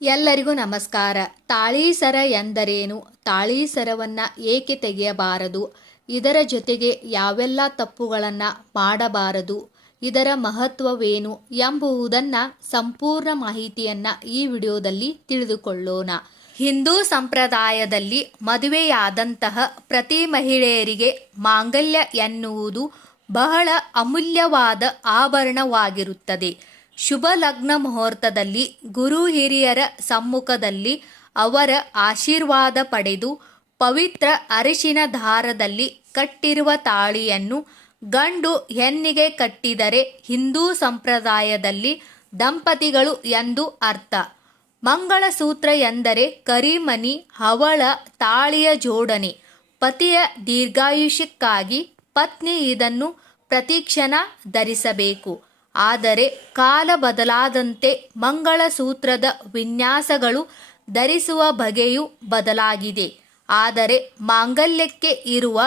ಎಲ್ಲರಿಗೂ ನಮಸ್ಕಾರ. ತಾಳೀಸರ ಎಂದರೇನು? ತಾಳೀಸರವನ್ನು ಏಕೆ ತೆಗೆಯಬಾರದು? ಇದರ ಜೊತೆಗೆ ಯಾವೆಲ್ಲ ತಪ್ಪುಗಳನ್ನು ಮಾಡಬಾರದು? ಇದರ ಮಹತ್ವವೇನು ಎಂಬುದನ್ನು ಸಂಪೂರ್ಣ ಮಾಹಿತಿಯನ್ನು ಈ ವಿಡಿಯೋದಲ್ಲಿ ತಿಳಿದುಕೊಳ್ಳೋಣ. ಹಿಂದೂ ಸಂಪ್ರದಾಯದಲ್ಲಿ ಮದುವೆಯಾದಂತಹ ಪ್ರತಿ ಮಹಿಳೆಯರಿಗೆ ಮಾಂಗಲ್ಯ ಎನ್ನುವುದು ಬಹಳ ಅಮೂಲ್ಯವಾದ ಆಭರಣವಾಗಿರುತ್ತದೆ. ಶುಭ ಲಗ್ನ ಮುಹೂರ್ತದಲ್ಲಿ ಗುರು ಹಿರಿಯರ ಸಮ್ಮುಖದಲ್ಲಿ ಅವರ ಆಶೀರ್ವಾದ ಪಡೆದು ಪವಿತ್ರ ಅರಿಶಿನ ದಾರದಲ್ಲಿ ಕಟ್ಟಿರುವ ತಾಳಿಯನ್ನು ಗಂಡು ಹೆಣ್ಣಿಗೆ ಕಟ್ಟಿದರೆ ಹಿಂದೂ ಸಂಪ್ರದಾಯದಲ್ಲಿ ದಂಪತಿಗಳು ಎಂದು ಅರ್ಥ. ಮಂಗಳಸೂತ್ರ ಎಂದರೆ ಕರಿಮಣಿ, ಹವಳ, ತಾಳಿಯ ಜೋಡಣೆ. ಪತಿಯ ದೀರ್ಘಾಯುಷ್ಯಕ್ಕಾಗಿ ಪತ್ನಿ ಇದನ್ನು ಪ್ರತಿಕ್ಷಣ ಧರಿಸಬೇಕು. ಆದರೆ ಕಾಲ ಬದಲಾದಂತೆ ಮಂಗಳಸೂತ್ರದ ವಿನ್ಯಾಸಗಳು, ಧರಿಸುವ ಬಗೆಯೂ ಬದಲಾಗಿದೆ. ಆದರೆ ಮಾಂಗಲ್ಯಕ್ಕೆ ಇರುವ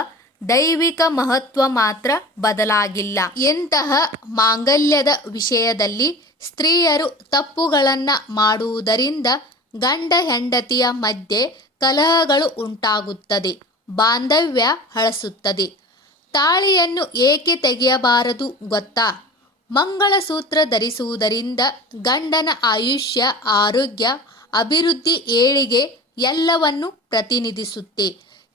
ದೈವಿಕ ಮಹತ್ವ ಮಾತ್ರ ಬದಲಾಗಿಲ್ಲ. ಇಂತಹ ಮಾಂಗಲ್ಯದ ವಿಷಯದಲ್ಲಿ ಸ್ತ್ರೀಯರು ತಪ್ಪುಗಳನ್ನು ಮಾಡುವುದರಿಂದ ಗಂಡ ಹೆಂಡತಿಯ ಮಧ್ಯೆ ಕಲಹಗಳು ಉಂಟಾಗುತ್ತದೆ, ಬಾಂಧವ್ಯ ಹಳಸುತ್ತದೆ. ತಾಳಿಯನ್ನು ಏಕೆ ತೆಗೆಯಬಾರದು ಗೊತ್ತಾ? ಮಂಗಳಸೂತ್ರ ಧರಿಸುವುದರಿಂದ ಗಂಡನ ಆಯುಷ್ಯ, ಆರೋಗ್ಯ, ಅಭಿವೃದ್ಧಿ, ಏಳಿಗೆ ಎಲ್ಲವನ್ನು ಪ್ರತಿನಿಧಿಸುತ್ತೆ.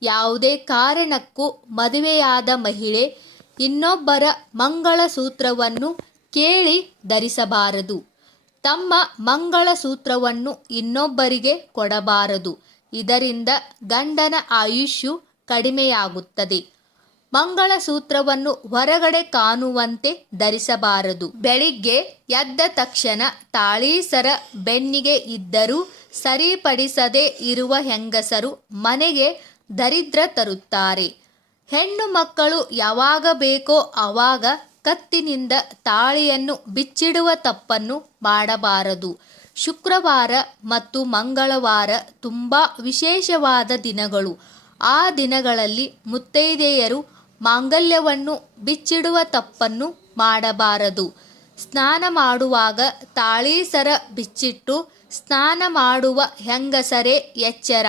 ಯಾವುದೇ ಕಾರಣಕ್ಕೂ ಮದುವೆಯಾದ ಮಹಿಳೆ ಇನ್ನೊಬ್ಬರ ಮಂಗಳಸೂತ್ರವನ್ನು ಕೇಳಿ ಧರಿಸಬಾರದು. ತಮ್ಮ ಮಂಗಳಸೂತ್ರವನ್ನು ಇನ್ನೊಬ್ಬರಿಗೆ ಕೊಡಬಾರದು. ಇದರಿಂದ ಗಂಡನ ಆಯುಷ್ಯು ಕಡಿಮೆಯಾಗುತ್ತದೆ. ಮಂಗಳಸೂತ್ರವನ್ನು ಹೊರಗಡೆ ಕಾಣುವಂತೆ ಧರಿಸಬಾರದು. ಬೆಳಿಗ್ಗೆ ಎದ್ದ ತಕ್ಷಣ ತಾಳೀಸರ ಬೆನ್ನಿಗೆ ಇದ್ದರೂ ಸರಿಪಡಿಸದೇ ಇರುವ ಹೆಂಗಸರು ಮನೆಗೆ ದರಿದ್ರ ತರುತ್ತಾರೆ. ಹೆಣ್ಣು ಮಕ್ಕಳು ಯಾವಾಗ ಬೇಕೋ ಆವಾಗ ಕತ್ತಿನಿಂದ ತಾಳಿಯನ್ನು ಬಿಚ್ಚಿಡುವ ತಪ್ಪನ್ನು ಮಾಡಬಾರದು. ಶುಕ್ರವಾರ ಮತ್ತು ಮಂಗಳವಾರ ತುಂಬ ವಿಶೇಷವಾದ ದಿನಗಳು. ಆ ದಿನಗಳಲ್ಲಿ ಮುತ್ತೈದೆಯರು ಮಾಂಗಲ್ಯವನ್ನು ಬಿಚ್ಚಿಡುವ ತಪ್ಪನ್ನು ಮಾಡಬಾರದು. ಸ್ನಾನ ಮಾಡುವಾಗ ತಾಳೀಸರ ಬಿಚ್ಚಿಟ್ಟು ಸ್ನಾನ ಮಾಡುವ ಹೆಂಗಸರೇ ಎಚ್ಚರ.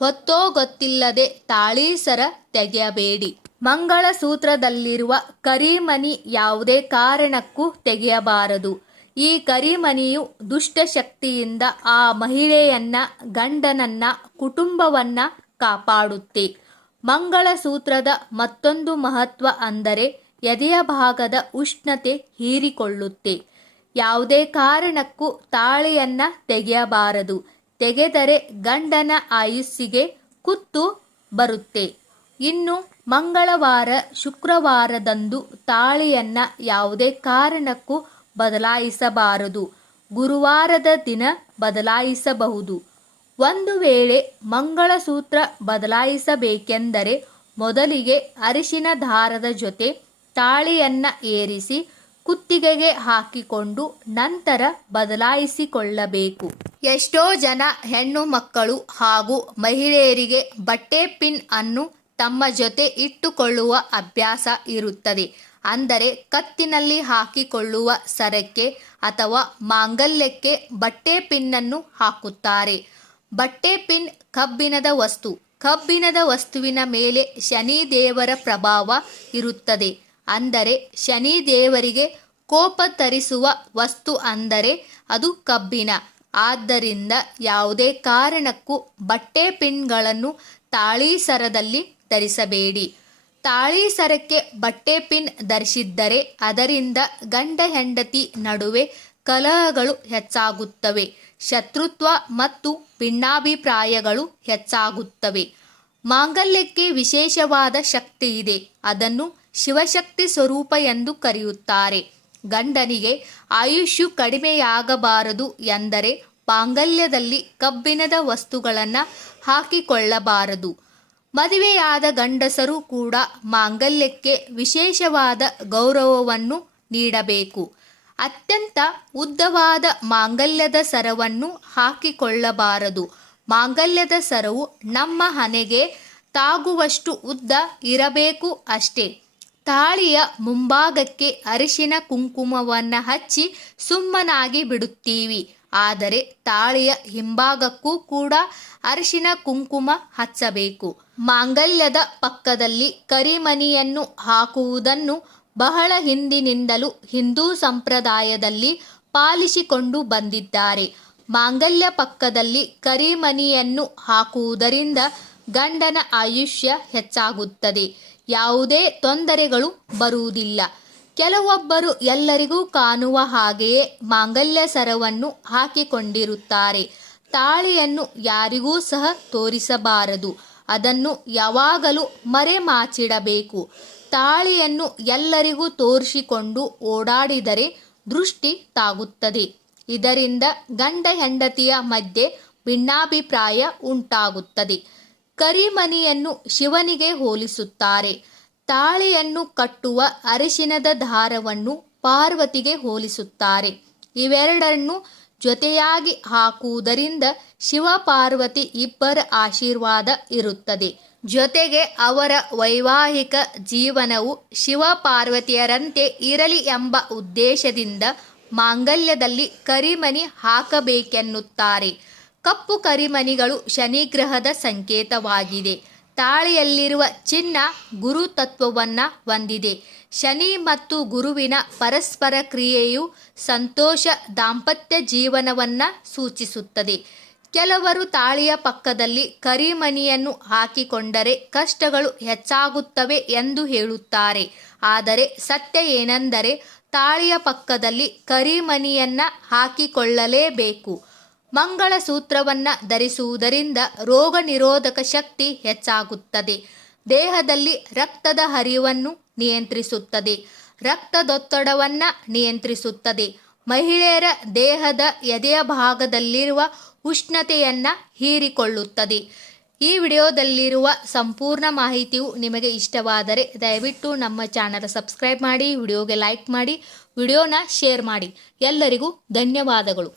ಹೊತ್ತೋ ಗೊತ್ತಿಲ್ಲದೆ ತಾಳೀಸರ ತೆಗೆಯಬೇಡಿ. ಮಂಗಳಸೂತ್ರದಲ್ಲಿರುವ ಕರಿಮಣಿ ಯಾವುದೇ ಕಾರಣಕ್ಕೂ ತೆಗೆಯಬಾರದು. ಈ ಕರಿಮಣಿಯು ದುಷ್ಟಶಕ್ತಿಯಿಂದ ಆ ಮಹಿಳೆಯನ್ನ, ಗಂಡನನ್ನ, ಕುಟುಂಬವನ್ನ ಕಾಪಾಡುತ್ತೆ. ಮಂಗಳಸೂತ್ರದ ಮತ್ತೊಂದು ಮಹತ್ವ ಅಂದರೆ ಎದೆಯ ಭಾಗದ ಉಷ್ಣತೆ ಹೀರಿಕೊಳ್ಳುತ್ತೆ. ಯಾವುದೇ ಕಾರಣಕ್ಕೂ ತಾಳಿಯನ್ನ ತೆಗೆಯಬಾರದು. ತೆಗೆದರೆ ಗಂಡನ ಆಯುಸ್ಸಿಗೆ ಕುತ್ತು ಬರುತ್ತೆ. ಇನ್ನು ಮಂಗಳವಾರ, ಶುಕ್ರವಾರದಂದು ತಾಳಿಯನ್ನ ಯಾವುದೇ ಕಾರಣಕ್ಕೂ ಬದಲಾಯಿಸಬಾರದು. ಗುರುವಾರದ ದಿನ ಬದಲಾಯಿಸಬಹುದು. ಒಂದು ವೇಳೆ ಮಂಗಳಸೂತ್ರ ಬದಲಾಯಿಸಬೇಕೆಂದರೆ ಮೊದಲಿಗೆ ಅರಿಶಿನ ದಾರದ ಜೊತೆ ತಾಳಿಯನ್ನ ಏರಿಸಿ ಕುತ್ತಿಗೆಗೆ ಹಾಕಿಕೊಂಡು ನಂತರ ಬದಲಾಯಿಸಿಕೊಳ್ಳಬೇಕು. ಎಷ್ಟೋ ಜನ ಹೆಣ್ಣು ಮಕ್ಕಳು ಹಾಗೂ ಮಹಿಳೆಯರಿಗೆ ಬಟ್ಟೆ ಪಿನ್ ಅನ್ನು ತಮ್ಮ ಜೊತೆ ಇಟ್ಟುಕೊಳ್ಳುವ ಅಭ್ಯಾಸ ಇರುತ್ತದೆ. ಅಂದರೆ ಕತ್ತಿನಲ್ಲಿ ಹಾಕಿಕೊಳ್ಳುವ ಸರಕ್ಕೆ ಅಥವಾ ಮಾಂಗಲ್ಯಕ್ಕೆ ಬಟ್ಟೆ ಪಿನ್ನನ್ನು ಹಾಕುತ್ತಾರೆ. ಬಟ್ಟೆ ಪಿನ್ ಕಬ್ಬಿಣದ ವಸ್ತು. ಕಬ್ಬಿಣದ ವಸ್ತುವಿನ ಮೇಲೆ ಶನಿ ದೇವರ ಪ್ರಭಾವ ಇರುತ್ತದೆ. ಅಂದರೆ ಶನಿ ದೇವರಿಗೆ ಕೋಪ ತರಿಸುವ ವಸ್ತು ಅಂದರೆ ಅದು ಕಬ್ಬಿಣ. ಆದ್ದರಿಂದ ಯಾವುದೇ ಕಾರಣಕ್ಕೂ ಬಟ್ಟೆ ಪಿನ್ಗಳನ್ನು ತಾಳೀಸರದಲ್ಲಿ ಧರಿಸಬೇಡಿ. ತಾಳೀಸರಕ್ಕೆ ಬಟ್ಟೆ ಪಿನ್ ಧರಿಸಿದ್ದರೆ ಅದರಿಂದ ಗಂಡ ಹೆಂಡತಿ ನಡುವೆ ಕಲಹಗಳು ಹೆಚ್ಚಾಗುತ್ತವೆ. ಶತ್ರುತ್ವ ಮತ್ತು ಭಿನ್ನಾಭಿಪ್ರಾಯಗಳು ಹೆಚ್ಚಾಗುತ್ತವೆ. ಮಾಂಗಲ್ಯಕ್ಕೆ ವಿಶೇಷವಾದ ಶಕ್ತಿ ಇದೆ. ಅದನ್ನು ಶಿವಶಕ್ತಿ ಸ್ವರೂಪ ಎಂದು ಕರೆಯುತ್ತಾರೆ. ಗಂಡನಿಗೆ ಆಯುಷ್ಯು ಕಡಿಮೆಯಾಗಬಾರದು ಎಂದರೆ ಮಾಂಗಲ್ಯದಲ್ಲಿ ಕಬ್ಬಿಣದ ವಸ್ತುಗಳನ್ನು ಹಾಕಿಕೊಳ್ಳಬಾರದು. ಮದುವೆಯಾದ ಗಂಡಸರು ಕೂಡ ಮಾಂಗಲ್ಯಕ್ಕೆ ವಿಶೇಷವಾದ ಗೌರವವನ್ನು ನೀಡಬೇಕು. ಅತ್ಯಂತ ಉದ್ದವಾದ ಮಾಂಗಲ್ಯದ ಸರವನ್ನು ಹಾಕಿಕೊಳ್ಳಬಾರದು. ಮಾಂಗಲ್ಯದ ಸರವು ನಮ್ಮ ಹಣೆಗೆ ತಾಗುವಷ್ಟು ಉದ್ದ ಇರಬೇಕು ಅಷ್ಟೇ. ತಾಳಿಯ ಮುಂಭಾಗಕ್ಕೆ ಅರಿಶಿನ ಕುಂಕುಮವನ್ನು ಹಚ್ಚಿ ಸುಮ್ಮನಾಗಿ ಬಿಡುತ್ತೀವಿ. ಆದರೆ ತಾಳಿಯ ಹಿಂಭಾಗಕ್ಕೂ ಕೂಡ ಅರಿಶಿನ ಕುಂಕುಮ ಹಚ್ಚಬೇಕು. ಮಾಂಗಲ್ಯದ ಪಕ್ಕದಲ್ಲಿ ಕರಿಮಣಿಯನ್ನು ಹಾಕುವುದನ್ನು ಬಹಳ ಹಿಂದಿನಿಂದಲೂ ಹಿಂದೂ ಸಂಪ್ರದಾಯದಲ್ಲಿ ಪಾಲಿಸಿಕೊಂಡು ಬಂದಿದ್ದಾರೆ. ಮಾಂಗಲ್ಯ ಪಕ್ಕದಲ್ಲಿ ಕರಿಮಣಿಯನ್ನು ಹಾಕುವುದರಿಂದ ಗಂಡನ ಆಯುಷ್ಯ ಹೆಚ್ಚಾಗುತ್ತದೆ, ಯಾವುದೇ ತೊಂದರೆಗಳು ಬರುವುದಿಲ್ಲ. ಕೆಲವೊಬ್ಬರು ಎಲ್ಲರಿಗೂ ಕಾಣುವ ಹಾಗೆಯೇ ಮಾಂಗಲ್ಯ ಸರವನ್ನು ಹಾಕಿಕೊಂಡಿರುತ್ತಾರೆ. ತಾಳಿಯನ್ನು ಯಾರಿಗೂ ಸಹ ತೋರಿಸಬಾರದು, ಅದನ್ನು ಯಾವಾಗಲೂ ಮರೆಮಾಚಿಡಬೇಕು. ತಾಳಿಯನ್ನು ಎಲ್ಲರಿಗೂ ತೋರಿಸಿಕೊಂಡು ಓಡಾಡಿದರೆ ದೃಷ್ಟಿ ತಾಗುತ್ತದೆ. ಇದರಿಂದ ಗಂಡ ಹೆಂಡತಿಯ ಮಧ್ಯೆ ಭಿನ್ನಾಭಿಪ್ರಾಯ ಉಂಟಾಗುತ್ತದೆ. ಕರಿಮಣಿಯನ್ನು ಶಿವನಿಗೆ ಹೋಲಿಸುತ್ತಾರೆ. ತಾಳಿಯನ್ನು ಕಟ್ಟುವ ಅರಿಶಿನದ ದಾರವನ್ನು ಪಾರ್ವತಿಗೆ ಹೋಲಿಸುತ್ತಾರೆ. ಇವೆರಡನ್ನು ಜೊತೆಯಾಗಿ ಹಾಕುವುದರಿಂದ ಶಿವ ಪಾರ್ವತಿ ಇಬ್ಬರ ಆಶೀರ್ವಾದ ಇರುತ್ತದೆ. ಜೊತೆಗೆ ಅವರ ವೈವಾಹಿಕ ಜೀವನವು ಶಿವ ಪಾರ್ವತಿಯರಂತೆ ಇರಲಿ ಎಂಬ ಉದ್ದೇಶದಿಂದ ಮಾಂಗಲ್ಯದಲ್ಲಿ ಕರಿಮಣಿ ಹಾಕಬೇಕೆನ್ನುತ್ತಾರೆ. ಕಪ್ಪು ಕರಿಮಣಿಗಳು ಶನಿಗ್ರಹದ ಸಂಕೇತವಾಗಿದೆ. ತಾಳಿಯಲ್ಲಿರುವ ಚಿನ್ನ ಗುರು ತತ್ವವನ್ನು ಹೊಂದಿದೆ. ಶನಿ ಮತ್ತು ಗುರುವಿನ ಪರಸ್ಪರ ಕ್ರಿಯೆಯು ಸಂತೋಷ ದಾಂಪತ್ಯ ಜೀವನವನ್ನು ಸೂಚಿಸುತ್ತದೆ. ಕೆಲವರು ತಾಳಿಯ ಪಕ್ಕದಲ್ಲಿ ಕರಿಮಣಿಯನ್ನು ಹಾಕಿಕೊಂಡರೆ ಕಷ್ಟಗಳು ಹೆಚ್ಚಾಗುತ್ತವೆ ಎಂದು ಹೇಳುತ್ತಾರೆ. ಆದರೆ ಸತ್ಯ ಏನೆಂದರೆ ತಾಳಿಯ ಪಕ್ಕದಲ್ಲಿ ಕರಿಮಣಿಯನ್ನು ಹಾಕಿಕೊಳ್ಳಲೇಬೇಕು. ಮಂಗಳಸೂತ್ರವನ್ನು ಧರಿಸುವುದರಿಂದ ರೋಗ ನಿರೋಧಕ ಶಕ್ತಿ ಹೆಚ್ಚಾಗುತ್ತದೆ. ದೇಹದಲ್ಲಿ ರಕ್ತದ ಹರಿವನ್ನು ನಿಯಂತ್ರಿಸುತ್ತದೆ. ರಕ್ತದೊತ್ತಡವನ್ನು ನಿಯಂತ್ರಿಸುತ್ತದೆ. ಮಹಿಳೆಯರ ದೇಹದ ಎದೆಯ ಭಾಗದಲ್ಲಿರುವ ಉಷ್ಣತೆಯನ್ನು ಹೀರಿಕೊಳ್ಳುತ್ತದೆ. ಈ ವಿಡಿಯೋದಲ್ಲಿರುವ ಸಂಪೂರ್ಣ ಮಾಹಿತಿಯು ನಿಮಗೆ ಇಷ್ಟವಾದರೆ ದಯವಿಟ್ಟು ನಮ್ಮ ಚಾನಲ್ ಸಬ್ಸ್ಕ್ರೈಬ್ ಮಾಡಿ, ವಿಡಿಯೋಗೆ ಲೈಕ್ ಮಾಡಿ, ವಿಡಿಯೋನ ಶೇರ್ ಮಾಡಿ. ಎಲ್ಲರಿಗೂ ಧನ್ಯವಾದಗಳು.